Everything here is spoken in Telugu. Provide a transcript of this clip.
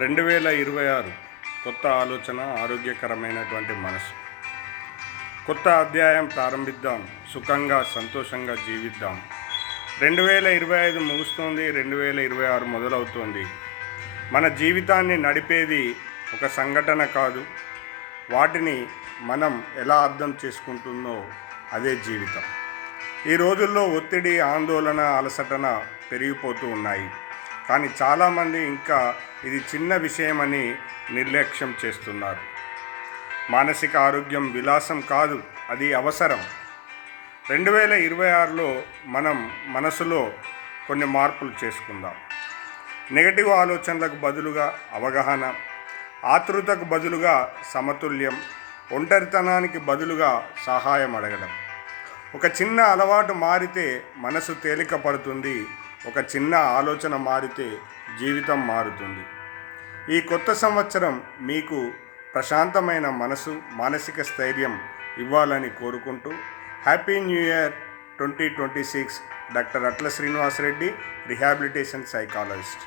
2026 కొత్త ఆలోచన, ఆరోగ్యకరమైనటువంటి మనసు. కొత్త అధ్యాయం ప్రారంభిద్దాం, సుఖంగా సంతోషంగా జీవిద్దాం. 2025 ముగుస్తుంది, 2026 మొదలవుతుంది. మన జీవితాన్ని నడిపేది ఒక సంఘటన కాదు, వాటిని మనం ఎలా అర్థం చేసుకుంటుందో అదే జీవితం. ఈ రోజుల్లో ఒత్తిడి, ఆందోళన, అలసటన పెరిగిపోతూ ఉన్నాయి. కానీ చాలామంది ఇంకా ఇది చిన్న విషయమని నిర్లక్ష్యం చేస్తున్నారు. మానసిక ఆరోగ్యం విలాసం కాదు, అది అవసరం. 2026లో మనం మనసులో కొన్ని మార్పులు చేసుకుందాం. నెగటివ్ ఆలోచనలకు బదులుగా అవగాహన, ఆతృతకు బదులుగా సమతుల్యం, ఒంటరితనానికి బదులుగా సహాయం అడగడం. ఒక చిన్న అలవాటు మారితే మనసు తేలిక పడుతుంది, ఒక చిన్న ఆలోచన మారితే జీవితం మారుతుంది. ఈ కొత్త సంవత్సరం మీకు ప్రశాంతమైన మనసు, మానసిక స్థైర్యం ఇవ్వాలని కోరుకుంటూ హ్యాపీ న్యూ ఇయర్ 2026. డాక్టర్ అట్ల శ్రీనివాస్ రెడ్డి, రిహాబిలిటేషన్ సైకాలజిస్ట్.